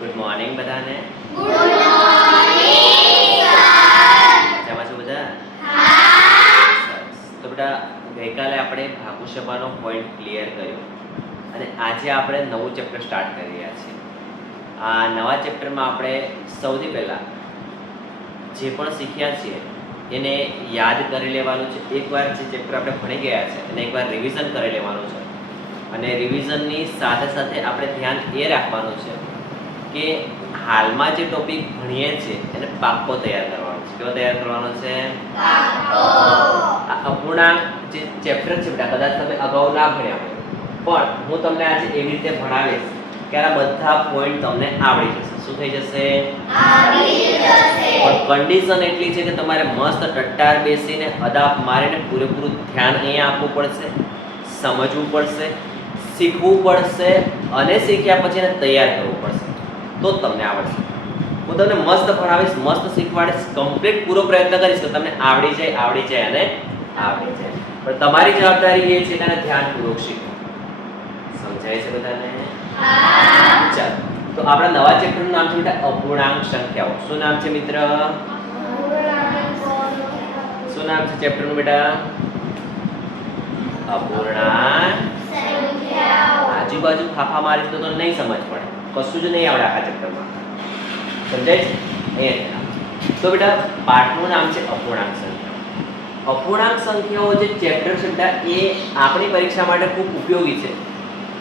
Good morning બધાને. Good morning sir. મજામાં છો બધા? હા. સરસ. તો બેટા ગઈકાલે આપણે ભાગુશપાનો પોઈન્ટ ક્લિયર કર્યો અને આજે આપણે નવું ચેપ્ટર સ્ટાર્ટ કરી રહ્યા છીએ. આ નવા ચેપ્ટરમાં આપણે સૌથી પહેલાં જે પણ શીખ્યા છીએ એને યાદ કરી લેવાનું છે. એકવાર જે ચેપ્ટર આપણે ભણી ગયા છે એને એકવાર રિવિઝન કરી લેવાનું છે અને રિવિઝનની સાથે સાથે આપણે ધ્યાન એ રાખવાનું છે કે હાલમાં જે ટોપિક ભણીએ છીએ એને પાક્કો તૈયાર કરવાનો છે. કેવો તૈયાર કરવાનો છે? પાક્કો. આ અપૂર્ણાંક જે ચેપ્ટર છે બેટા કદાચ તમે અગાઉ ના ભણ્યા હોય પણ હું તમને આજે એવી રીતે ભણાવીશ કે આ બધા પોઈન્ટ તમને આવડી જશે. શું થઈ જશે? આવી જશે. પણ કન્ડિશન એટલી છે કે તમારે મસ્ત ટટ્ટાર બેસીને અદાપ મારીને પૂરેપૂરું ધ્યાન અહીંયા આપવું પડશે, સમજવું પડશે, શીખવું પડશે અને શીખ્યા પછી એને તૈયાર કરવું પડશે તો જ તમને આવડશે. હું તમને મસ્ત ભણાવીશ, મસ્ત શીખવાડીશ, કમ્પ્લીટ પૂરો પ્રયત્ન કરીશ કે તમને આવડી જાય અને આવડી જાય. પણ તમારી જવાબદારી એ છે કે આને ધ્યાનપૂર્વક શીખો. સમજાય છે બધાને? હા. ચાલો તો આપણા નવા ચેપ્ટરનું નામ છે બેટા અપૂર્ણાંક સંખ્યાઓ. શું નામ છે મિત્ર? શું નામ છે ચેપ્ટરનું બેટા? અપૂર્ણાંક સંખ્યાઓ. આજુબાજુ ફાફા મારીશ તો નહીં સમજ પડે, કશું જ નહીં આવડે આખા ચેપ્ટરમાં. સમજાય છે? અહીંયા તો બેટા પાઠનું નામ છે અપૂર્ણાંક સંખ્યાઓ. અપૂર્ણાંક સંખ્યાઓ જે ચેપ્ટર છે બેટા એ આપણી પરીક્ષા માટે ખૂબ ઉપયોગી છે,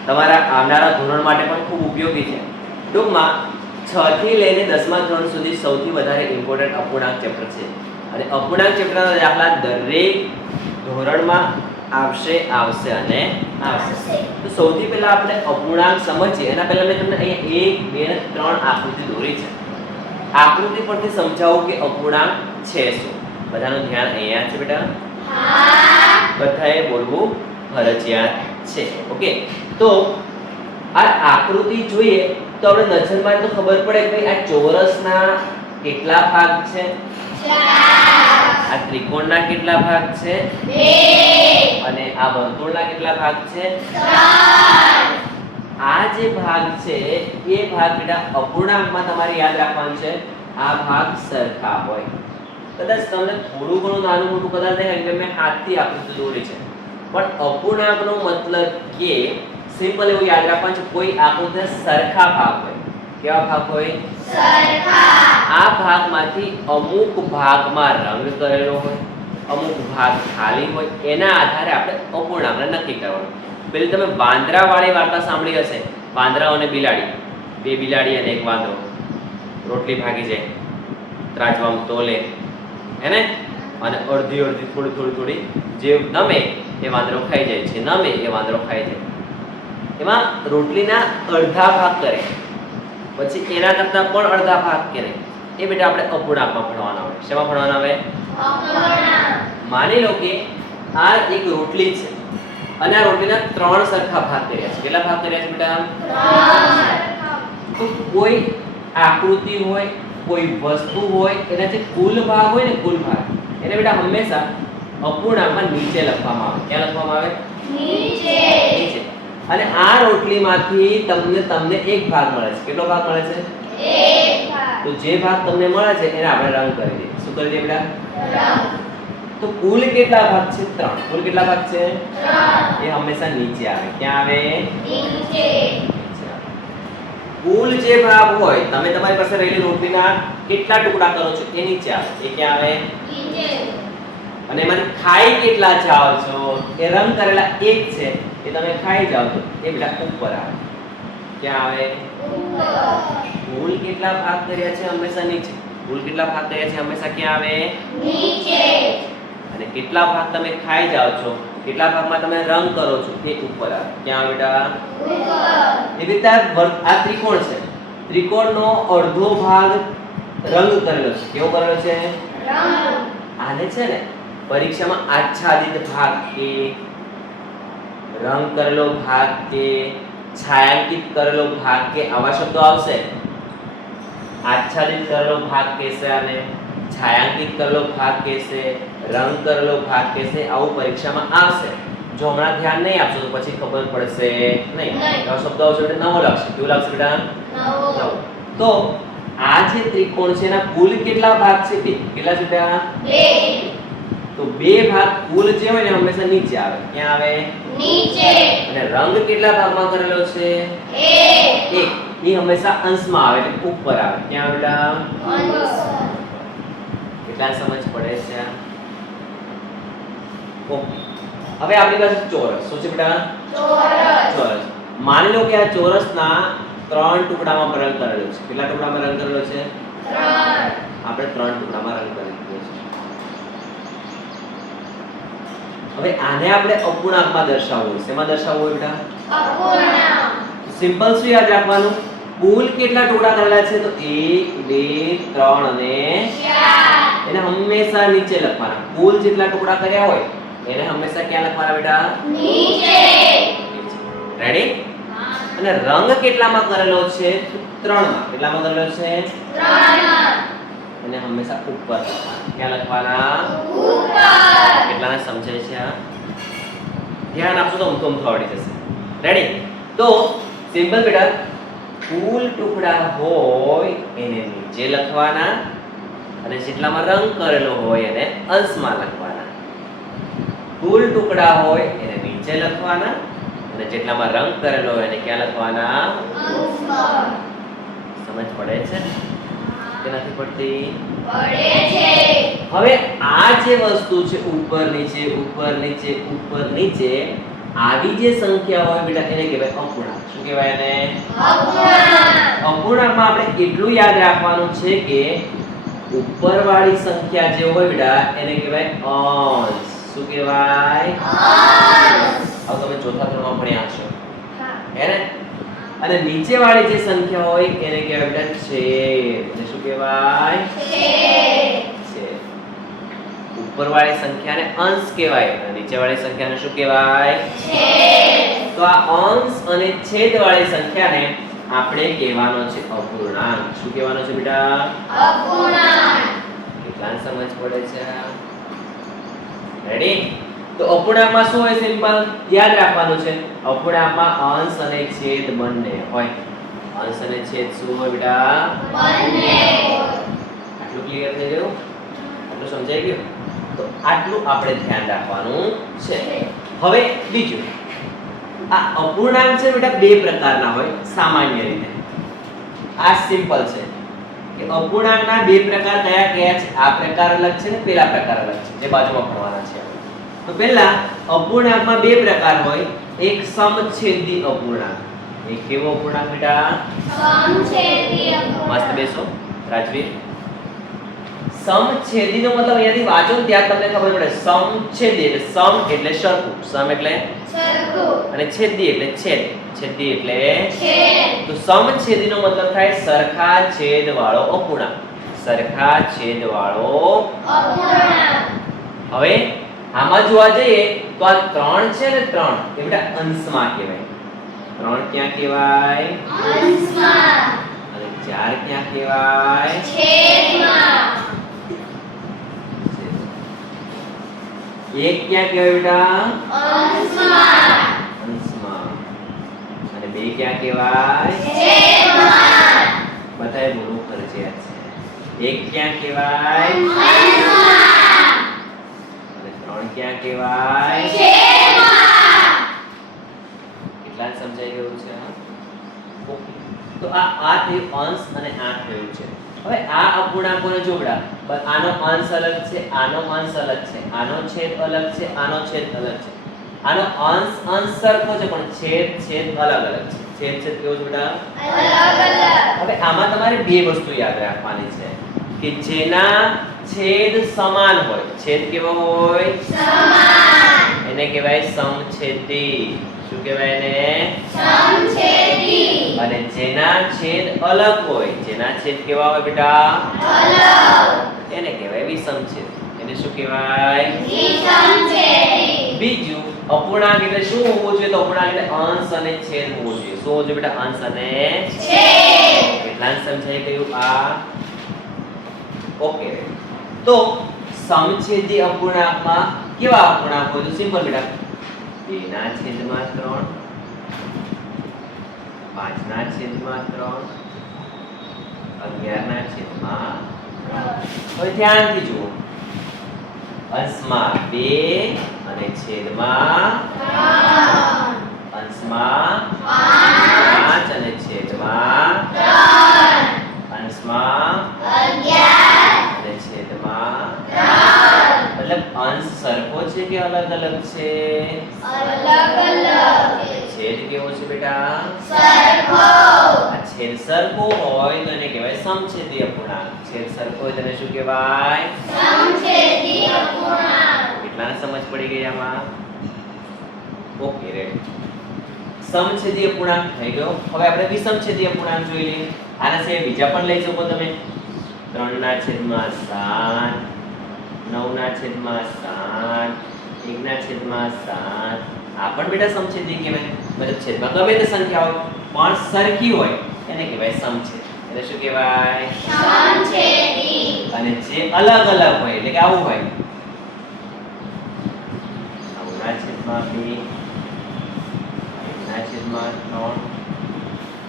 તમારા આવનારા ધોરણ માટે પણ ખૂબ ઉપયોગી છે. ટૂંકમાં 6 થી લઈને 10મા ધોરણ સુધી સૌથી વધારે ઇમ્પોર્ટન્ટ અપૂર્ણાંક ચેપ્ટર છે અને અપૂર્ણાંક ચેપ્ટરના દાખલા દરેક ધોરણમાં આવશે અને આવશે. તો સૌથી પહેલા આપણે અપૂર્ણાંક સમજીએ એના પહેલા મેં તમને અહીંયા 1, 2 અને 3 આકૃતિ દોરી છે. આકૃતિ પરથી સમજાવું કે અપૂર્ણાંક છે શું. બધાનું ધ્યાન અહીંયા છે બેટા? હા. બધાએ બોલવું ફરજિયાત છે. ઓકે, તો આ આકૃતિ જોઈએ તો આપણે નજરમાં તો ખબર પડે કે આ ચોરસના કેટલા ભાગ છે, 4 આ ત્રિકોણના કેટલા ભાગ છે 2 અને આ વર્તુળના કેટલા ભાગ છે 3. આ જે ભાગ છે એ ભાગ બેટા અપૂર્ણાંકમાં તમારે યાદ રાખવાનું છે. આ ભાગ સરખા હોય. કદાચ તમને થોડું ઘણું નાનું મોટું કદાચ દેખાય કે મેં હાથથી આકૃતિ દોરી છે પણ અપૂર્ણાંકનો મતલબ કે સિમ્પલ એવું યાદ રાખવાનું છે કોઈ આકૃતિના સરખા ભાગ હોય. કેવા ભાગ હોય? સરખા. આ ભાગમાંથી અમુક ભાગમાં રંગ કરેલો હોય, અમુક ભાગ ખાલી હોય, એના આધારે આપણે અપૂર્ણાંકને નક્કી કરવાનું. પેલી તમે વાંદરાવાળી વાર્તા સાંભળી હશે, વાંદરા અને બિલાડી, બે બિલાડી અને એક વાંદરો. રોટલી ભાગી જાય, ત્રાજવામાં તોલે હેને, અને અડધી અડધી થોડી જે નમે એ વાંદરો ખાઈ જાય છે, નમે એ વાંદરો ખાઈ જાય. એમાં રોટલીના અડધા ભાગ કરે પછી એના કરતાં પણ અડધા ભાગ કરે એ બેટા આપણે અપૂર્ણાંકમાં ભણવાના હોય. શેમાં ભણવાના હોય? અપૂર્ણાંક. માની લો કે આ એક રોટલી છે અને આ રોટલીના 3 સરખા ભાગ કર્યા છે. કેટલા ભાગ કર્યા છે બેટા? 3. તો કોઈ આકૃતિ હોય, કોઈ વસ્તુ હોય, એના જે કુલ ભાગ હોય ને કુલ ભાગ એને બેટા હંમેશા અપૂર્ણાંકમાં નીચે લખવામાં આવે. ક્યાં લખવામાં આવે? નીચે. નીચે. અને આ રોટલીમાંથી તમને એક ભાગ મળે છે. કેટલો ભાગ મળે છે? 1 ભાગ. તો જે ભાગ તમને મળે છે એને આપણે રંગ કરી દઈએ. શું કરી દઈએ બેટા? રંગ. તો કુલ કેટલા ભાગ છે? 3. કુલ કેટલા ભાગ છે? 3. એ હંમેશા નીચે આવે. ક્યાં આવે? નીચે. નીચે આવે. કુલ જે ભાગ હોય તમે તમારી પાસે રહેલી રોટલીના કેટલા ટુકડા કરો છો એ નીચે આવે. એ ક્યાં આવે? નીચે. અને એમાંથી ખાઈ કેટલા જાઓ છો એ રંગ કરેલા 1 છે એ તમે ખાઈ જાઓ છો એ બેટા ઉપર આવે. ક્યાં આવે? ઉપર. કુલ કેટલા ભાગ કર્યા છે હંમેશા નીચે. કુલ કેટલા ભાગ કર્યા છે હંમેશા ક્યાં આવે? નીચે. અને કેટલા ભાગ તમે ખાઈ જાઓ છો, કેટલા ભાગમાં તમે રંગ કરો છો એ ઉપર આવે. ક્યાં આવે બેટા? ઉપર. એ રીતે આ ત્રિકોણ છે, ત્રિકોણનો અડધો ભાગ રંગ કરેલો છે. કેવો કરેલો છે? રંગ. આને છે ને પરીક્ષામાં આચ્છાદિત ભાગ કે, રંગ કરેલો ભાગ કે, છાયાંકિત કરેલો ભાગ કે આવા શબ્દો આવશે. આચ્છાદિત કરેલો ભાગ કહેશે અને છાયાંકિત કરેલો ભાગ કહેશે, રંગ કરેલો ભાગ કહેશે. આવું પરીક્ષામાં આવશે. જો હમણાં ધ્યાન નહીં આપશો તો પછી ખબર પડશે નહીં. એવા શબ્દો આવશે એટલે નવો લાગશે. કેવું લાગશે બેટા? નવો. નવો. તો આ જે ત્રિકોણ છે એના કુલ કેટલા ભાગ છે? બે. કેટલા છે બેટા? બે. તો બે ભાગ કુલ જે હોય ને હંમેશા નીચે આવે. ક્યાં આવે? નીચે. અને રંગ કેટલા ભાગમાં કરેલો છે? એક. એક. એ હંમેશા અંશમાં આવે એટલે ઉપર આવે. ક્યાં બેટા? અંશ. કેટલા સમજ પડે છે? ઓકે. હવે આપણી પાસે ચોરસ. શું છે બેટા? ચોરસ. ચોરસ. માની લો કે આ ચોરસના 3 ટુકડામાં રંગ કરેલો છે. કેટલા ટુકડામાં રંગ કરેલો છે? 3. આપણે 3 ટુકડામાં રંગ કરી દીધો છે. હવે આને આપણે અપૂર્ણાંકમાં દર્શાવવું છે. શેમાં દર્શાવવું હોય બેટા? અપૂર્ણાંક. સિમ્પલ શું યાદ રાખવાનું? કુલ કેટલા ટુકડા કરેલા છે? તો 1 2 3 અને 4. એને હંમેશા નીચે લખવાના. કુલ જેટલા ટુકડા કર્યા હોય એને હંમેશા ક્યાં લખવાના બેટા? નીચે. રેડી? અને રંગ કેટલામાં કરેલો છે? 3 માં. કેટલામાં કરેલો છે? 3. અને હંમેશા ઉપર લખવાના. ક્યાં લખવાના? ઉપર. કેટલાને સમજાય છે આ? ધ્યાન આપશો તો અમથું આવડી જશે. રેડી? તો સિમ્પલ બેટા, કુલ ટુકડા હોય એને નીચે લખવાના અને જેટલામાં રંગ કરેલો હોય એને અંશમાં લખવાના. કુલ ટુકડા હોય એને નીચે લખવાના અને જેટલામાં રંગ કરેલો હોય એને ક્યાં લખવાના? અંશમાં. સમજ પડે છે કે નથી પડતી? પડે છે. હવે આ જે વસ્તુ છે ઉપર નીચે ઉપર નીચે ઉપર નીચે આવી જે સંખ્યા હોય બેટા એને કહેવાય અપૂર્ણાંક. શું કહેવાય એને? અપૂર્ણાંક. અપૂર્ણાંકમાં આપણે એટલું યાદ રાખવાનું છે કે ઉપરવાળી સંખ્યા જે હોય બેટા એને કહેવાય અંશ. શું કહેવાય? અંશ. હવે તમે ચોથા ધોરણમાં ભણ્યા હશો હા. હે ને? અને નીચેવાળી જે સંખ્યા હોય એને કહેવાય બેટા છેદ. એટલે શું કહેવાય? છેદ. છેદ. ઉપરવાળી સંખ્યાને અંશ કહેવાય અને નીચેવાળી સંખ્યાને શું કહેવાય? છેદ. તો આ અંશ અને છેદવાળી સંખ્યાને આપણે કહેવાનો છે અપૂર્ણાંક. શું કહેવાનો છે બેટા? અપૂર્ણાંક. કેટલાને સમજ પડે છે? રેડી? તો અપૂર્ણાંકમાં શું હોય? સિમ્પલ યાદ રાખવાનું છે. અપૂર્ણાંકમાં અંશ અને છેદ બંને હોય. અંશ અને છેદ શું હોય બેટા? બંને. આટલું ક્લિયર થઈ ગયું? આટલું સમજાઈ ગયું? તો આટલું આપણે ધ્યાન રાખવાનું છે. હવે બીજું, આ અપૂર્ણાંક છે બેટા બે પ્રકારના હોય સામાન્ય રીતે. આ સિમ્પલ છે કે અપૂર્ણાંકના બે પ્રકાર કયા કયા છે? આ પ્રકાર અલગ છે ને પેલા પ્રકાર અલગ છે, જે બાજુમાં ભણવાના છે. તો પહેલા અપૂર્ણાંકમાં બે પ્રકાર હોય. એક સમછેદી અપૂર્ણાંક. એક કેવો અપૂર્ણાંક બેટા? સમછેદી મસ્ત અપૂર્ણાંક. બેસો રાજવીર. સમછેદીનો મતલબ અહીંયાથી વાંચો ને ત્યાં તમને ખબર પડે. સમછેદી એટલે સમ એટલે સરખું, સમ એટલે સરખું. અને છેદી એટલે છેદ. છેદી એટલે છેદ. તો સમછેદીનો મતલબ થાય સરખા છેદ વાળો અપૂર્ણાંક. સરખા છેદ વાળો. અપૂર્ણાંક. હવે આમાં જોવા જઈએ તો આ 3 છે ને 3 એ બેટા અંશમાં કહેવાય. 3 ક્યાં કહેવાય? અંશમાં. અને 4 ક્યાં કહેવાય? છેદમાં. 1 ક્યાં કહેવાય બેટા? અંશમાં. અંશમાં. અને 2 ક્યાં કહેવાય? છેદમાં. બધાએ બોલવું ફરજિયાત છે. 1 ક્યાં કહેવાય? અંશમાં. અને 3 ક્યાં કહેવાય? છેદમાં. કેટલા સમજાઈ ગયું છે? ઓકે. તો આ થયું અંશ અને આ થયું છે. હવે આ અપૂર્ણાંકોને જોડ્યા. આનો અંશ અલગ છે, આનો અંશ અલગ છે, આનો છેદ અલગ છે, આનો છેદ અલગ છે. આનો અંશ સરખો છે પણ છેદ અલગ અલગ છે. છેદ કેવો છે બેટા? અલગ અલગ. હવે આમાં તમારે બે વસ્તુ યાદ રાખવાની છે કે જેના છેદ સમાન હોય. છેદ કેવો હોય? સમાન. એને કહેવાય સમછેદી. શું કહેવાય એને? સમછેદી. અને જેના છેદ અલગ હોય, જેના છેદ કેવા હોય બેટા? અલગ. એને કહેવાય વિષમછેદ. એને શું કહેવાય? વિષમછેદી. બીજું અપૂર્ણાંક એટલે શું હોવું જોઈએ? તો અપૂર્ણાંક એટલે અંશ અને છેદ હોવું જોઈએ. શું હોવું જોઈએ બેટા? અંશ અને છેદ. કેટલાને સમજાઈ ગયું આ? ઓકે. તો સમછેદી અપૂર્ણાંકમાં કેવા અપૂર્ણાંક હોય? તો સિમ્પલ બેટા 2/3, 5/3, 11/3. હવે ધ્યાનથી જુઓ, અંશમાં 2 અને છેદમાં 3 અંશમાં 5 અને છેદમાં 3 અંશમાં 11 અને છેદમાં 3 મતલબ અંશ સરખો છે કે અલગ અલગ છે? અલગ અલગ છેદ કેવો છે બેટા? સરખો આ છેદ સરખો હોય તો એને કહેવાય સમછેદી અપૂર્ણાંક. છેદ સરખો હોય તો એને શું કહેવાય? સમછેદી અપૂર્ણાંક. કેટલાને સમજ પડી ગઈ આમાં? Okay ready. સમછેદી અપૂર્ણાંક થઈ ગયો. હવે આપણે વિષમછેદી અપૂર્ણાંક જોઈ લઈએ. આના સિવાય બીજા પણ લઈ શકો તમે. 3/7, 9/7, 1/7. આ પણ બેટા સમછેદી કહેવાય. મતલબ છેદમાં ગમે તે સંખ્યા હોય પણ સરખી હોય એને કહેવાય સમછેદ. એને શું કહેવાય? સમછેદી. અને જે અલગ અલગ હોય એટલે કે આવું હોય 9/2,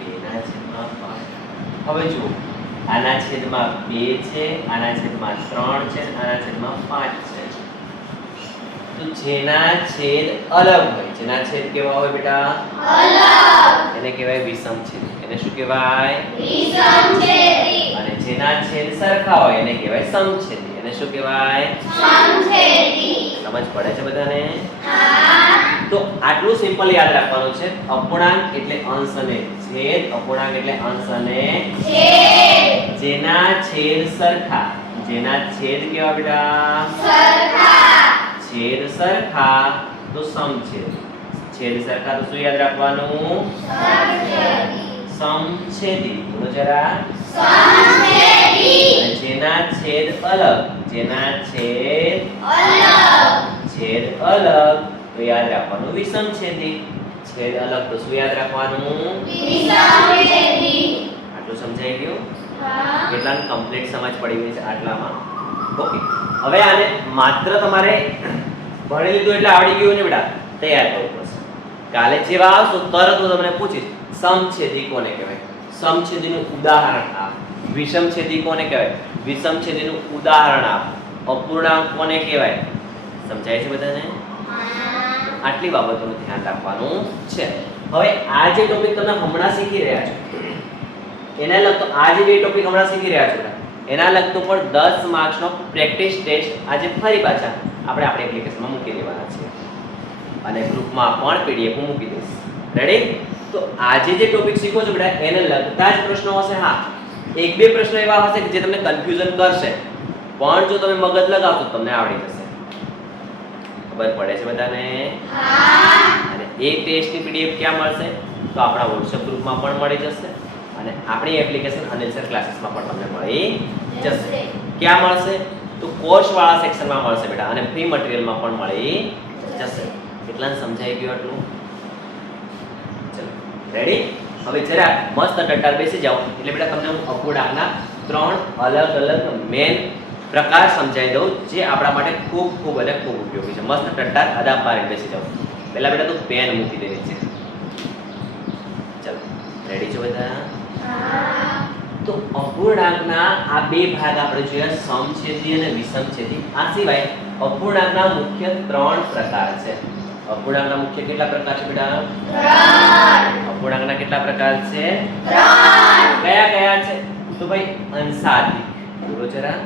1/3, 2/5. હવે જુઓ, આના છેદમાં 2 છે, આના છેદમાં 3 છે, આના છેદમાં 5 છે. તો જેના છેદ અલગ હોય, જેના છેદ કેવા હોય બેટા? અલગ. એને કહેવાય વિષમછેદી. એને શું કહેવાય? વિષમછેદી. અને જેના છેદ સરખા હોય એને કહેવાય સમછેદી. એને શું કહેવાય? સમછેદી. સમજ પડે છે બધાને? હા. તો આટલું સિમ્પલ યાદ રાખવાનું છે. અપૂર્ણાંક એટલે અંશ અને છેદ. અપૂર્ણાંક એટલે અંશ અને છેદ. જેના છેદ સરખા. જેના છેદ કેવા બેટા? સરખા. છેદ સરખા તો સમછેદી. છેદ સરખા તો શું યાદ રાખવાનું? સમછેદી. સમછેદી. બોલો જરા. સમછેદી. અને જેના છેદ અલગ. જેના છેદ અલગ તો યાદ રાખવાનું વિષમછેદી. છેદ અલગ તો શું યાદ રાખવાનું? વિષમછેદી. આટલું સમજાઈ ગયું? હા. કેટલાને કમ્પ્લીટ સમજ પડી ગઈ છે આટલામાં? ઓકે. હવે આને માત્ર તમારે ભણી લીધું એટલે આવડી ગયું ને બેટા, તૈયાર કરવું પડશે. કાલે જેવા આવશો તરત હું તમને પૂછીશ સમછેદી કોને કહેવાય? સમછેદીનું ઉદાહરણ આપ. વિષમછેદી કોને કહેવાય? વિષમછેદીનું ઉદાહરણ આપ. અપૂર્ણાંક કોને કહેવાય? સમજાય છે બધાને? આટલી બાબતોનું ધ્યાન રાખવાનું છે. હવે આ જે ટોપિક તમે હમણાં શીખી રહ્યા છો એના લગતો આ જે બે ટોપિક હમણાં શીખી રહ્યા છો એના લગતો પણ 10 માર્ક્સનો પ્રેક્ટિસ ટેસ્ટ આજે ફરી પાછા આપણે આપણી એપ્લિકેશનમાં મૂકી દેવાના છે અને ગ્રુપમાં પણ પીડીએફ હું મૂકી દઈશ. રેડી? તો આજે જે ટોપિક શીખો છો બેટા એને લગતા જ પ્રશ્નો હશે. હા, એક બે પ્રશ્નો એવા હશે કે જે તમને કન્ફ્યુઝન કરશે, પણ જો તમે મગજ લગાવશો તો તમને આવડી જશે. ખબર પડે છે બધાને? હા. અને એ ટેસ્ટની પીડીએફ ક્યાં મળશે? તો આપણા WhatsApp ગ્રુપમાં પણ મળી જશે અને આપણી એપ્લિકેશન અનિલ સર ક્લાસીસમાં પણ તમને મળી જશે. ક્યાં મળશે? તો કોર્સ વાળા સેક્શનમાં મળશે બેટા અને ફ્રી મટીરીયલમાં પણ મળી જશે. કેટલાને સમજાઈ ગયું આટલું? ચલો રેડી? હવે જરા મસ્ત ટટ્ટાર બેસી જાઓ એટલે બેટા તમને હું અપૂર્ણાંકના 3 અલગ અલગ મેન પ્રકાર સમજાવી દઉં જે આપણા માટે ખૂબ ખૂબ અને ખૂબ ઉપયોગી છે. મસ્ત ટટ્ટાર અદા પાડીને બેસી જાઓ. પહેલા બેટા તું પેન મૂકી દેવી છે. ચલો રેડી છો બધા? હા. તો અપૂર્ણાંકના આ બે ભાગ આપણે જોયા, સમછેદી અને વિષમછેદી. આ સિવાય અપૂર્ણાંકના મુખ્ય 3 પ્રકાર છે. અપૂર્ણાંકના મુખ્ય કેટલા પ્રકાર છે બેટા? 3. અપૂર્ણાંકના કેટલા પ્રકાર છે? 3. કયા કયા છે? તો ભાઈ અંશાધિક. બોલો જરા.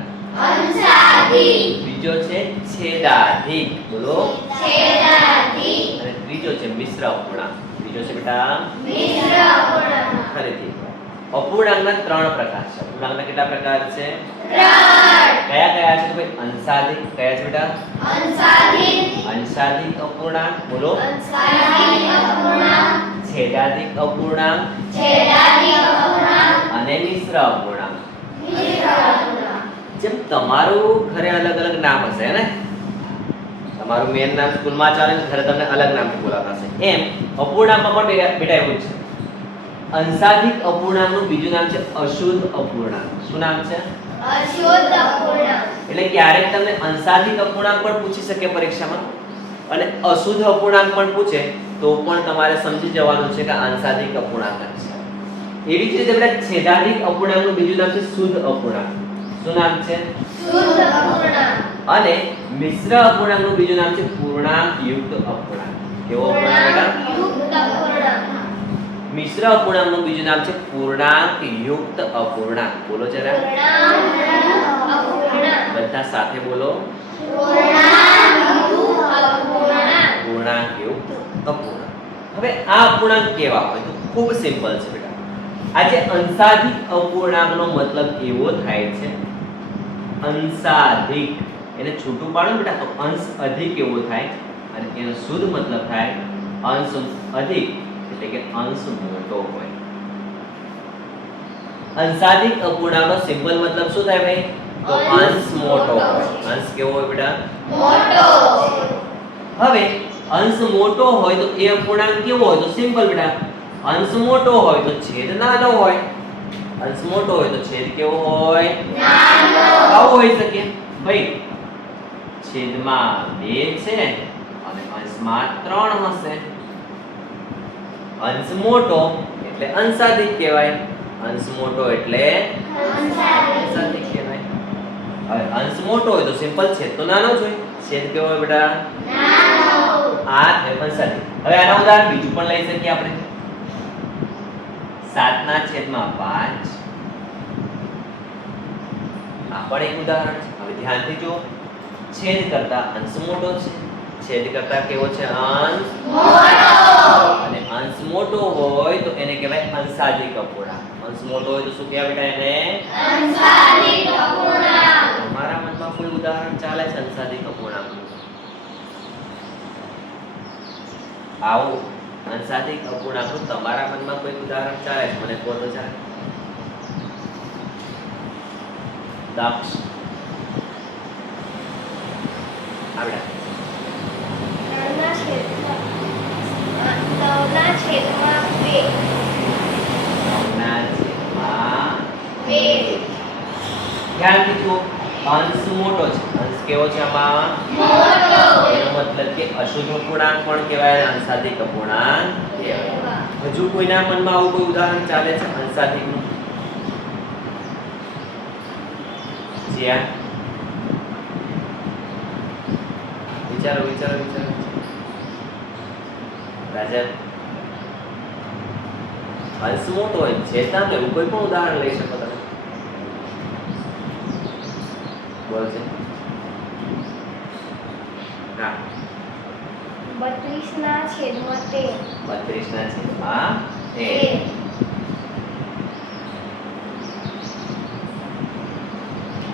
અંશાધિક. બીજો છે છેદાધિક. બોલો. છેદાધિક. અને ત્રીજો છે મિશ્ર અપૂર્ણાંક. ત્રીજો છે બેટા મિશ્ર અપૂર્ણાંક. ફરીથી અપૂર્ણાંકના 3 પ્રકાર છે. અપૂર્ણાંકના કેટલા પ્રકાર છે? 3. કયા કયા છે? તો ભાઈ અંશાધિક. કયા છે બેટા? અંશાધિક. અંશાધિક અપૂર્ણાંક. બોલો. અંશાધિક અપૂર્ણાંક. છેદાધિક અપૂર્ણાંક છેદાધિક અપૂર્ણાંક. અને મિશ્ર અપૂર્ણાંક. મિશ્ર અપૂર્ણાંક. જેમ તમારું ઘરે અલગ અલગ નામ હશે ને, તમારું મેન નામ સ્કૂલમાં ચાલે ને ઘરે તમને અલગ નામથી બોલાવતા હશે, એમ અપૂર્ણાંકમાં પણ બેટા એવું જ છે. અંશાધિક અપૂર્ણાંકનું બીજું નામ છે અશુદ્ધ અપૂર્ણાંક. શું નામ છે? અશુદ્ધ અપૂર્ણાંક. એટલે ક્યારેક તમને અંશાધિક અપૂર્ણાંક પણ પૂછી શકે પરીક્ષામાં અને અશુદ્ધ અપૂર્ણાંક પણ પૂછે તો પણ તમારે સમજી જવાનું છે કે અંશાધિક અપૂર્ણાંક છે. એવી જ રીતે બેટા છેદાધિક અપૂર્ણાંકનું બીજું નામ છે શુદ્ધ અપૂર્ણાંક. શું નામ છે? શુદ્ધ અપૂર્ણાંક. અને મિશ્ર અપૂર્ણાંકનું બીજું નામ છે પૂર્ણાંક યુક્ત અપૂર્ણાંક. કેવો અપૂર્ણાંક બેટા? યુક્ત અપૂર્ણાંક. મિશ્ર અપૂર્ણાંકનું બીજું નામ છે પૂર્ણાંક યુક્ત અપૂર્ણાંક. બોલો જરા. પૂર્ણાંક અપૂર્ણાંક. બધા સાથે બોલો. પૂર્ણાંક યુક્ત અપૂર્ણાંક. પૂર્ણાંક યુક્ત અપૂર્ણાંક. હવે આ અપૂર્ણાંક કેવા હોય તો ખૂબ સિમ્પલ છે બેટા. આજે અંશાધિક અપૂર્ણાંકનો મતલબ એવો થાય છે, અંશાધિક એને છૂટું પાડો બેટા તો અંશ અધિક એવો થાય અને એનો શુદ્ધ મતલબ થાય અંશ અધિક એટલે કે અંશ મોટો હોય. અંશાધિક અપૂર્ણાંકનો સિમ્પલ મતલબ શું થાય ભાઈ? તો અંશ મોટો હોય. અંશ કેવો હોય બેટા? મોટો. હવે અંશ મોટો હોય તો એ અપૂર્ણાંક કેવો હોય? તો સિમ્પલ બેટા અંશ મોટો હોય તો છેદ નાનો હોય. અંશ મોટો હોય તો છેદ કેવો હોય? નાનો. આવો હોઈ શકે ભાઈ. છેદમાં 2 છે અને અંશમાં 3 હશે. અંશ મોટો એટલે અંશાધિક કહેવાય. અંશ મોટો એટલે અંશાધિક કહેવાય. હવે અંશ મોટો હોય તો સિમ્પલ છેદ તો નાનો જ હોય. છેદ કેવો હોય બેટા? નાનો. આ છે અંશાધિક. હવે આના ઉદાહરણ બીજું પણ લઈ શકીએ આપણે. 7/5 આ પણ એક ઉદાહરણ છે. હવે ધ્યાનથી જો. છેદ કરતા અંશ મોટો છે. છેદ કરતા કેવો છે? અંશ મોટો. અને અંશ મોટો હોય તો એને કહેવાય અંશાધિક અપૂર્ણાંક. અંશ મોટો હોય તો શું કહેવાય બેટા એને? અંશાધિક અપૂર્ણાંક. તમારા મનમાં કોઈ ઉદાહરણ ચાલે છે અંશાધિક અપૂર્ણાંકનું? આવો અંશાધિક અપૂર્ણાંકનું તમારા મનમાં કોઈ ઉદાહરણ ચાલે છે? મને કહો તો ચાલે. દક્ષ આવડા 9/2. 9/2. ધ્યાનથી જુઓ. અંશ મોટો છે. અંશ કેવો છે આમાં? મોટો. એનો મતલબ કે અશુદ્ધ અપૂર્ણાંક પણ કહેવાય અને અંશાધિક અપૂર્ણાંક કહેવાય. હજુ કોઈના મનમાં આવું કોઈ ઉદાહરણ ચાલે છે અંશાધિકનું? જ્યાં વિચારો વિચારો વિચારો. રાજા અંશ મોટો હોય છેદના તો એવું કોઈ પણ ઉદાહરણ લઈ શકો તમે. બોલ છે. હા 32/13. 32/13.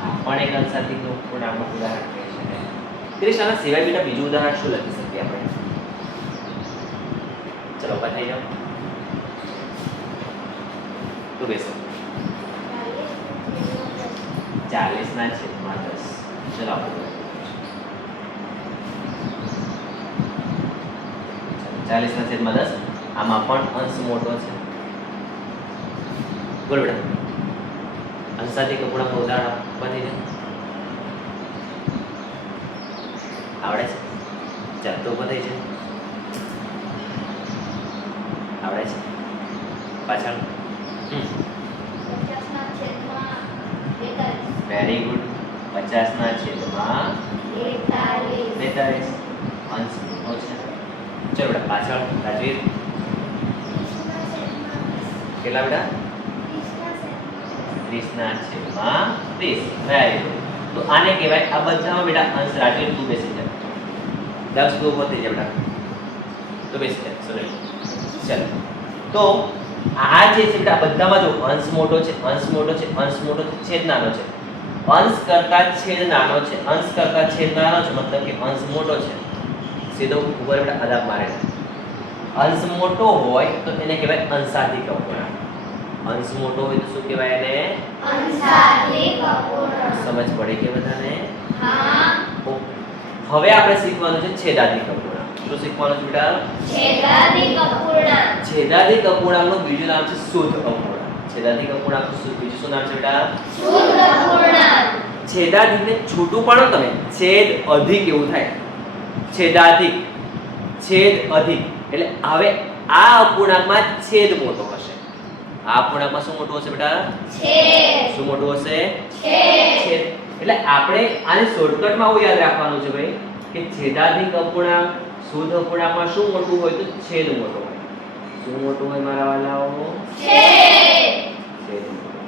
આ પણ એક અંશાધિકનું પૂર્ણાંકનું ઉદાહરણ કહી શકાય. ત્રીસ આના સિવાય બેટા બીજું ઉદાહરણ શું લખી શકીએ આપણે? ચલો ઉભા થઈ જાઓ. તો બેસો. 40/10. ચલો આપણે 40/10. આમાં પણ અંશ મોટો છે. બોલો બેટા અંશાધિક અપૂર્ણાંકનું ઉદાહરણ બની જાય. આવડે છે? ચાલ તો બધાય છે. આવડે છે? પાછળ 50/42. Very good. 50/42. અંશ મોટો છે. ચલો બેટા પાછળ રાજવીર કેટલા બેટા? 30/30. Very good. તો આને કહેવાય આ બધામાં બેટા અંશ રાજવીર તું બેસી જા. દક્ષ તું ઉભો થઈ જા બેટા. તો બેસી જા. સોરી. ચલ તો આ જે છે બેટા બધામાં જો અંશ મોટો છે, અંશ મોટો છે, અંશ મોટો છે, છેદ નાનો છે. અંશ કરતા છેદ નાનો છે. અંશ કરતા છેદ નાનો છે મતલબ કે અંશ મોટો છે. સીધો ઉપર બેટા અદાબ મારે. અંશ મોટો હોય તો એને કહેવાય અંશાધિક અપૂર્ણાંક. અંશ મોટો હોય તો શું કહેવાય એને? અંશાધિક અપૂર્ણાંક. સમજ પડી કે બધાને? હા. હવે આપણે શીખવાનું છે છેદાધિક અપૂર્ણાંક. શું શીખવાનું છે બેટા? છેદાધિક અપૂર્ણાંક. છેદાધિક અપૂર્ણાંકનું બીજું નામ છે શુદ્ધ અપૂર્ણાંક. છેદાધિક અપૂર્ણાંકનું બીજું શું નામ છે બેટા? શુદ્ધ અપૂર્ણાંક. છેદાધિકને છૂટું પાડો તમે છેદ અધિક એવું થાય. છેદાધિક છેદ અધિક એટલે હવે આ અપૂર્ણાંકમાં છેદ મોટો હશે. આ અપૂર્ણાંકમાં શું મોટું હશે બેટા? છેદ. શું મોટું હશે? છેદ. છેદ. એટલે આપણે આને શોર્ટકટમાં આવું યાદ રાખવાનું છે ભાઈ કે છેદાધિક અપૂર્ણાંક શુદ્ધ અપૂર્ણાંકમાં શું મોટું હોય તો છેદ મોટો હોય. શું મોટું હોય મારા વાલાઓ? છેદ. છેદ મોટો.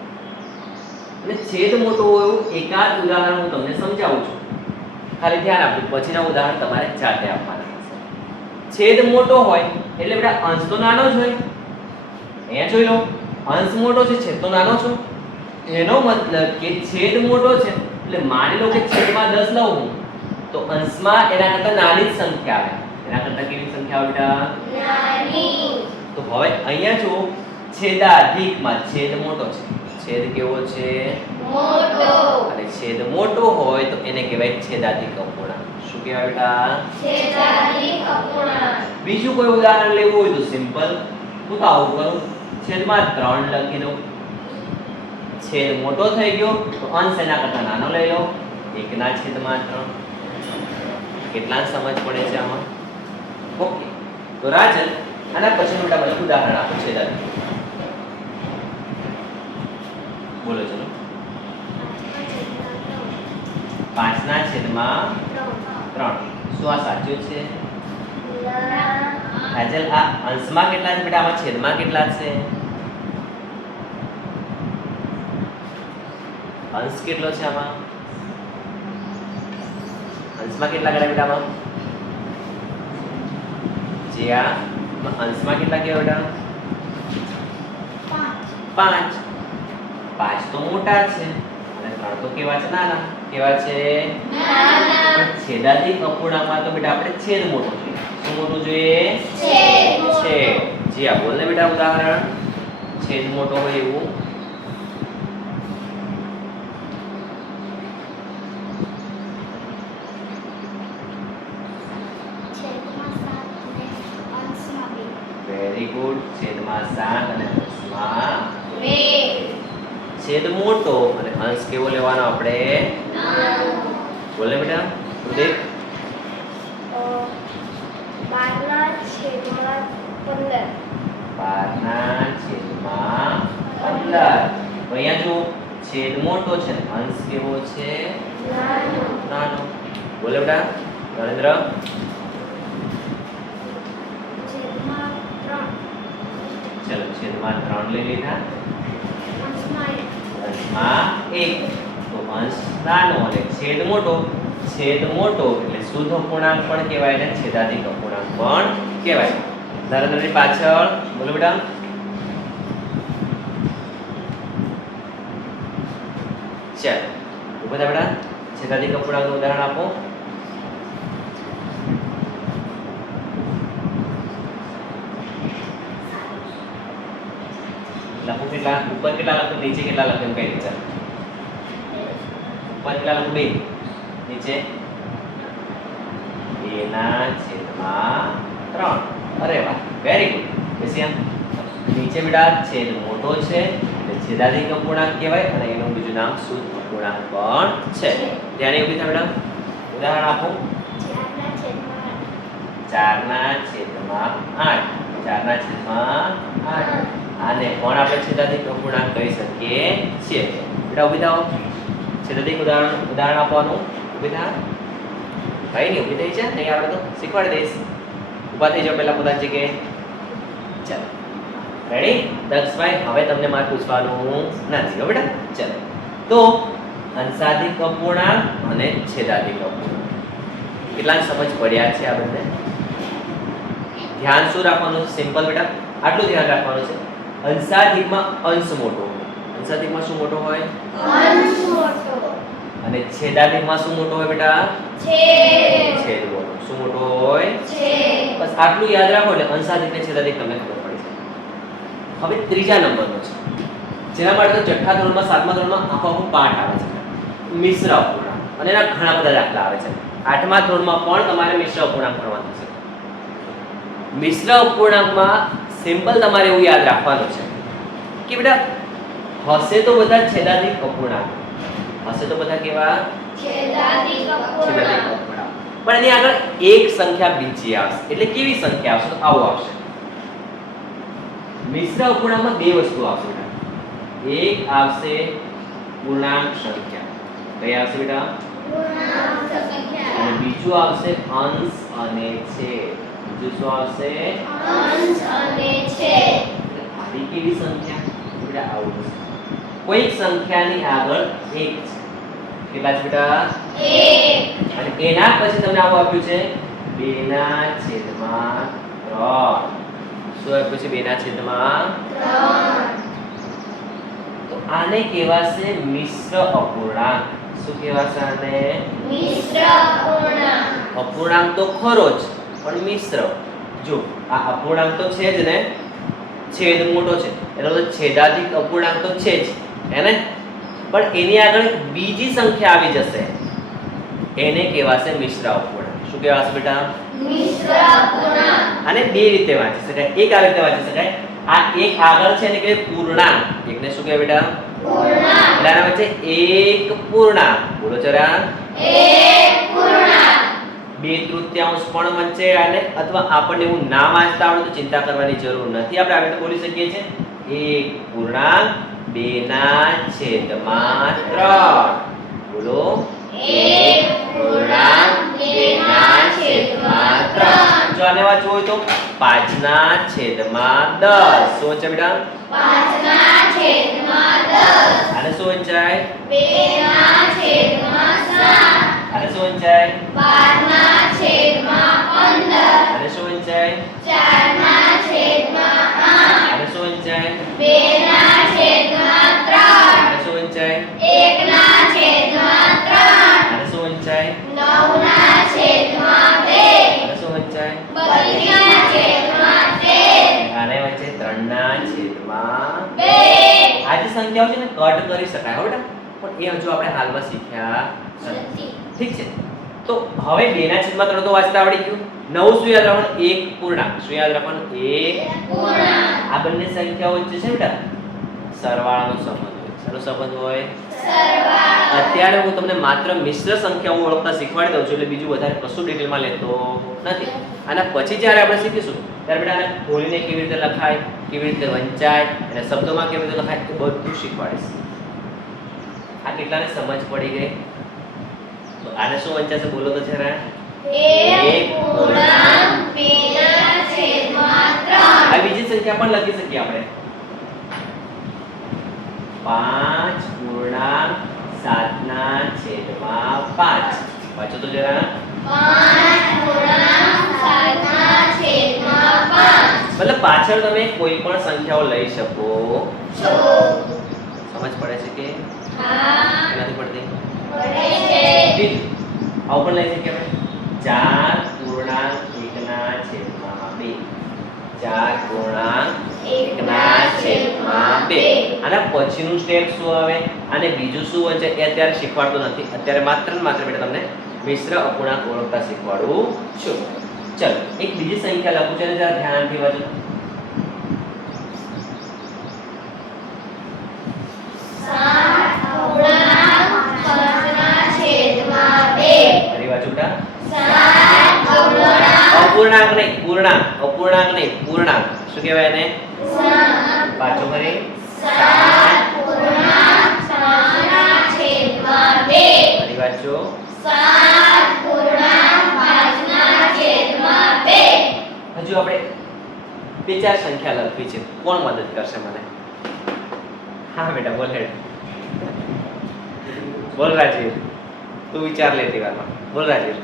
અને છેદ મોટો હોય એવું એકાદ ઉદાહરણ હું તમને સમજાવું છું. ખાલી ધ્યાન આપજો, પછીના ઉદાહરણ તમારે જાતે આપવાના હશે. છેદ મોટો હોય એટલે બેટા અંશ તો નાનો જ હોય. અહીંયા જોઈ લો, અંશ મોટો છે, છેદ તો નાનો છે. એનો મતલબ કે છેદ મોટો છે એટલે માની લો કે છેદમાં 10 લઉં હું તો અંશમાં એના કરતા નાની જ સંખ્યા આવે. એના કરતા કેવી સંખ્યા આવે બેટા? નાની. તો હવે અહીંયા જુઓ, છેદાધિકમાં છેદ મોટો છે. છેદ કેવો છે? મોટો. અને છેદ મોટો હોય તો એને કહેવાય છેદાધિક અપૂર્ણાંક. શું કહેવાય બેટા? છેદાધિક અપૂર્ણાંક. બીજું કોઈ ઉદાહરણ લેવું હોય તો સિમ્પલ હું તો આવું કરું, છેદમાં 3 લખી દઉં. છેદ મોટો થઈ ગયો તો અંશ એના કરતા નાનો લઈ લો, 1/3. કેટલા સમજ પડે છે આમાં? ઓકે, તો રાજન આના પછી બેટા મને ઉદાહરણ આપો છેદાધિક. બોલો ચલો. 5/3. શું આ સાચું છે? કાજલ, આ અંશમાં કેટલા છે બેટા? આમાં છેદમાં કેટલા છે? અંશ કેટલો છે આમાં? અંશમાં કેટલા કર્યા બેટા આમાં? જ્યાં અંશમાં કેટલા કહેવાય બેટા? 5. 5 તો મોટા છે અને 3 તો કેવા છે? નાના. કેવા છે? નાના. પણ છેદાધિક અપૂર્ણાંકમાં તો બેટા આપણે છેદ મોટો જોઈએ. શું મોટું જોઈએ? છેદ મોટો. છેદ. જી આ બોલ ને બેટા ઉદાહરણ છેદ મોટો હોય એવું. Very good. છેદમાં 7 અને અંશમાં 2. છેદ મોટો અને અંશ કેવો લેવાનો આપણે? નાનો. બોલ ને બેટા ઉદય. 12/15. 12/15. તો અહીંયા જો છેદ મોટો છે ને અંશ કેવો છે? નાનો. નાનો. બોલ બેટા નરેન્દ્ર. ચલો છેદમાં 3 લઈ લીધા, અંશમાં 1. તો અંશ નાનો અને છેદ મોટો. છેદ મોટો એટલે શુદ્ધ અપૂર્ણાંક પણ કહેવાય ને છેદાધિક અપૂર્ણાંક પણ કહેવાય. નરેન્દ્રની પાછળ બોલો બેટા. ચાલો ઉભા થા બેટા. છેદાધિક અપૂર્ણાંકનું ઉદાહરણ આપો. લખો કેટલા? ઉપર કેટલા લખો, નીચે કેટલા લખો એમ કઈ રીતે? ઉપર કેટલા લખો? 2. નીચે 2/3. અરે વાહ, વેરી ગુડ. બેસી આમ. નીચે બેટા છેદ મોટો છે એટલે છેદાધિક અપૂર્ણાંક કહેવાય અને એનું બીજું નામ શુદ્ધ અપૂર્ણાંક પણ છે. ધ્યાને ઊભી થા બેટા. ઉદાહરણ આપો. 4/8. 4/8. આને પણ આપણે છેદાધિક અપૂર્ણાંક કહી શકીએ છીએ. બેટા ઊભી થાઓ. છેદાધિક ઉદાહરણ આપવાનું. ઊભી થા. કઈ નહીં, ઊભી થઈ છે નહીં આવડે તો શીખવાડી દઈશ. ઊભા થઈ જાઓ પહેલા પોતાની જગ્યાએ. ચાલો રેડી દક્ષભાઈ? હવે તમને મારે પૂછવાનું નથી હો બેટા. ચાલો તો અંશાધિક અપૂર્ણાંક અને છેદાધિક અપૂર્ણાંક કેટલા સમજ પડ્યા છે આ બંને? ધ્યાન શું રાખવાનું છે? સિમ્પલ બેટા આટલું ધ્યાન રાખવાનું છે. અંશાધિકમાં અંશ મોટો હોય. અંશાધિકમાં શું મોટો હોય? અંશ મોટો. અને છેદાધિકમાં શું મોટો હોય બેટા? છેદ. છેદ મોટો. શું મોટો હોય? છેદ. બસ આટલું યાદ રાખો એટલે અંશાધિક ને છેદાધિક તમને ખબર પડી જાય. હવે ત્રીજા નંબરનો છે જેના માટે તો છઠ્ઠા ધોરણમાં 7મા ધોરણમાં આખો પાઠ આવે છે, મિશ્ર અપૂર્ણાંક, અને એના ઘણા બધા દાખલા આવે છે. 8મા ધોરણમાં પણ તમારે મિશ્ર અપૂર્ણાંક ભણવાનું છે. મિશ્ર અપૂર્ણાંકમાં સિમ્પલ તમારે એવું યાદ રાખવાનું છે કે બેટા હશે તો બધા છેદાધિક અપૂર્ણાંક. હશે તો બધા કેવા? છેદાધિક છેદાધિક અપૂર્ણાંક. અપૂર્ણાંક. પણ એની આગળ એક સંખ્યા બીજી આવશે. એટલે કેવી સંખ્યા આવશે? તો આવું આવશે. મિશ્ર અપૂર્ણાંકમાં બે વસ્તુ આવશે બેટા. એક આવશે પૂર્ણાંક સંખ્યા. કઈ આવશે બેટા? પૂર્ણાંક સંખ્યા. અને બીજું આવશે અંશ અને છેદ. બીજું શું આવશે? અંશ અને છેદ. આવી કેવી સંખ્યા? બેટા આવું છે. કોઈક સંખ્યાની આગળ એક છે. કેટલા છે બેટા? એક. અને એના પછી તમને આવું આપ્યું છે 2/3. શું આપ્યું છે 2/3? તો આને કહેવાશે મિશ્ર અપૂર્ણાંક. શું કહેવાશે આને? મિશ્ર અપૂર્ણાંક. અપૂર્ણાંક તો ખરો જ પણ મિશ્ર. જો આ અપૂર્ણાંક તો છે જ ને, છેદ મોટો છે એટલે તો છેદાધિક અપૂર્ણાંક તો છે જ હે ને, પણ એની આગળ એક બીજી સંખ્યા આવી જશે એને કહેવાશે મિશ્ર અપૂર્ણાંક. શું કહેવાશે બેટા? મિશ્ર અપૂર્ણાંક. આને બે રીતે વાંચી શકાય. એક આ રીતે વાંચી શકાય. આ એક આગળ છે ને કે પૂર્ણાંક, એકને શું કહેવાય બેટા? પૂર્ણાંક. એટલે આના વચ્ચે એક પૂર્ણાંક. બોલો જરા. એક પૂર્ણાંક. 2/3 પણ વચ્ચે આને, અથવા આપણને એવું ના વાંચતા આવડે તો ચિંતા કરવાની જરૂર નથી. આપણે આવી રીતે બોલી શકીએ છીએ એક પૂર્ણાંક 2/3. બોલો. એક પૂર્ણાંક 2/3. જો આને વાંચવું હોય તો 5/10. શું વંચાય બેટા? 5/10. આને શું વંચાય? 2/7. આને શું વંચાય? 12/15. આને શું વંચાય? 4/8. આને શું વંચાય? 2/3. આને શું વંચાય? 1/3. આને શું વંચાય? 9/2. આને શું વંચાય? 32/13. આને વંચાય 3/2. બે. આ જે સંખ્યાઓ છે ને કટ કરી શકાય હો બેટા, પણ એ હજુ આપણે હાલમાં શીખ્યા નથી. નથી. ઠીક છે. તો હવે 2/3 તો વાંચતા આવડી ગયું. નવું શું યાદ રાખવાનું? એક પૂર્ણાંક. શું યાદ રાખવાનું? એક. પૂર્ણાંક. આ બંને સંખ્યાઓ વચ્ચે છે બેટા સરવાળાનો સંબંધ હોય. શાનો સંબંધ હોય? સરવાળો. અત્યારે હું તમને માત્ર મિશ્ર સંખ્યાઓ ઓળખતા શીખવાડી દઉં છું, એટલે બીજું વધારે કશું ડિટેલમાં લેતો નથી. આના પછી જ્યારે આપણે શીખીશું ત્યારે બેટા આને ખોલીને કેવી રીતે લખાય, કેવી રીતે વંચાય અને શબ્દોમાં કેવી રીતે લખાય એ બધું શીખવાડીશ. આ કેટલાને સમજ પડી ગઈ? તો આને શું વંચાશે બોલો તો જરા. એક પૂર્ણાંક 2/3. આ બીજી સંખ્યા પણ લખી શકીએ આપણે. 5/7/5. વાંચો તો જરા. 5/7/5. મતલબ પાછળ તમે કોઈ પણ સંખ્યાઓ લઈ શકો છો. સમજ પડે છે કે હા. નથી પડતી? પડે છે. બીજું આવું પણ લઈ શકીએ આપણે. 4/1/2. 4/1/2. આના પછીનું સ્ટેપ શું આવે, અને બીજું શું હોય છે એ અત્યારે શીખવાડતો નથી. અત્યારે માત્ર ને માત્ર બેટા તમને મિશ્ર અપૂર્ણાંક ઓળખતા શીખવાડું છું. ચલો એક બીજી સંખ્યા લખું છું, એને જરા ધ્યાનથી વાંચો. 7/5/2. ફરી વાંચો બેટા. 7/5. અપૂર્ણાંક નહીં, પૂર્ણાંક. અપૂર્ણાંક નહીં, પૂર્ણાંક. શું કહેવાય એને? વાંચો ફરી. 7/5/2. ફરી વાંચો. 7/5/2. હજુ આપણે બે ચાર સંખ્યા લખવી છે. કોણ મદદ કરશે મને? હા બેટા બોલ હેડ. બોલ રાજીવ, તું વિચાર લેતી વારમાં. બોલ રાજીવ.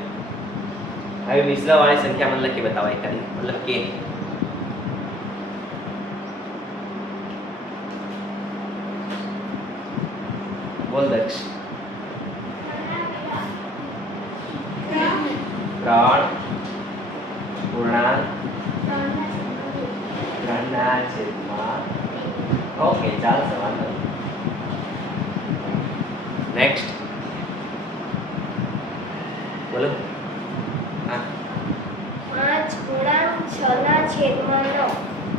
હવે મિશ્ર વાળી સંખ્યા મને લખી બતાવાય ખાલી, મતલબ કે બોલ દક્ષ. 3 પૂર્ણાંક 3/2. ઓકે ચાલશે, વાંધો નહીં. નેક્સ્ટ બોલો. હા 5/6/9.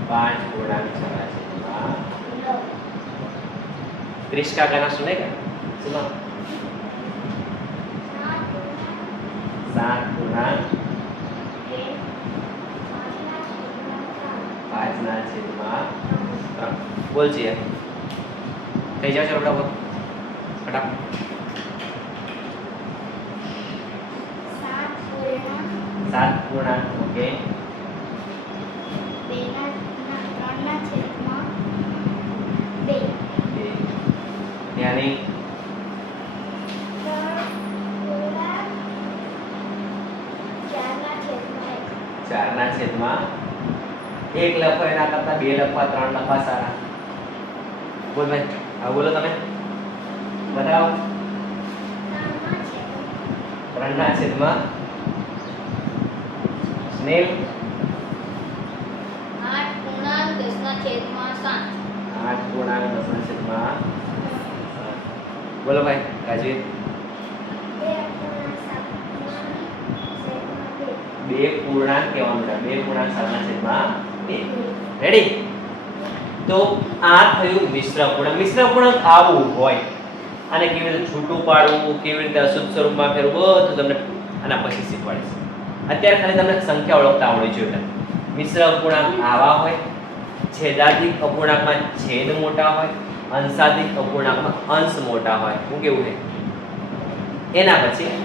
5/6/9. क्रिश का गाना सुनेगा? सुनो. 7/5/9. બોલ છીએ થઈ જાવ ચલો ફટાફટ. સાત પૂર્ણાંક ઓકે બે ત્યાંની ચારના છેદમાં એક લખો એના કરતા બે લખવા ત્રણ લખવા સારા. બોલ ભાઈ હા બોલો તમે બતાવો. ત્રણના છેદમાં સ્નેલ 8.10/7. બોલો ભાઈ કાજી. 2.7/2. રેડી. તો આ થયું મિશ્ર અપૂર્ણાંક. મિશ્ર અપૂર્ણાંક આવું હોય આને કેવી રીતે છૂટું પાડવું, કેવી રીતે અશુદ્ધ સ્વરૂપમાં ફેરવવું બધું તમને આના પછી શીખવાડીશ. અત્યારે ખાલી તમને સંખ્યા ઓળખતા આવડવી જોઈએ. મિશ્ર અપૂર્ણાંક આવા હોય, છેદાધિક અપૂર્ણાંકમાં છેદ મોટા હોય, અંશાધિક અપૂર્ણાંકમાં અંશ મોટા હોય. હું કેવું છે એના પછી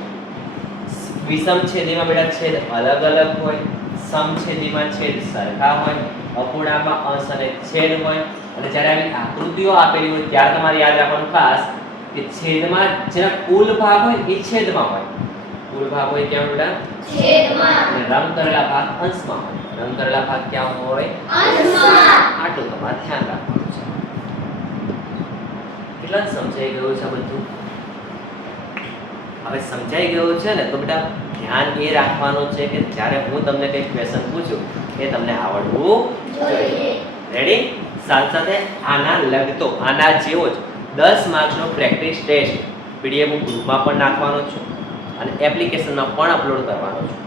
વિષમ છેદીમાં બેટા છેદ અલગ અલગ હોય, સમછેદીમાં છેદ સરખા હોય, અપૂર્ણાંકમાં અંશ અને છેદ હોય. અને જ્યારે આવી આકૃતિઓ આપેલી હોય ત્યારે તમારે યાદ રાખવાનું ખાસ કે છેદમાં જેના કુલ ભાગ હોય એ છેદમાં હોય. કુલ ભાગ હોય ક્યાં બેટા? છેદમાં. અને રંગ કરેલા ભાગ અંશમાં હોય. રંગ કરેલા ભાગ ક્યાં હોય? અંશમાં. આટલું તમારે ધ્યાન રાખવાનું છે. કેટલા સમજાઈ ગયું છે આ બધું? હવે સમજાઈ ગયું છે ને તો બેટા ધ્યાન એ રાખવાનું છે કે જ્યારે હું તમને કંઈક ક્વેશ્ચન પૂછું એ તમને આવડવું જોઈએ. રેડી? સાથે સાથે આના લગતો આના જેવો જ 10 માર્ક્સનો પ્રેક્ટિસ ટેસ્ટ પીડીએફ ગ્રુપમાં પણ નાખવાનો છું અને એપ્લિકેશનમાં પણ અપલોડ કરવાનો છું.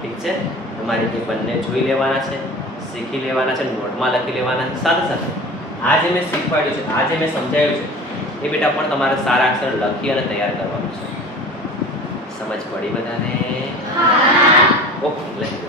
ઠીક છે? તમારે તે બંને જોઈ લેવાના છે, શીખી લેવાના છે, નોટમાં લખી લેવાના છે. સાથે સાથે આ જે મેં શીખવાડ્યું છે, આ જે મેં સમજાવ્યું છે એ બેટા પણ તમારે સારા અક્ષર લખી અને તૈયાર કરવાનું છે. સમજ પડી બધાને? હા. ઓકે લખી દો.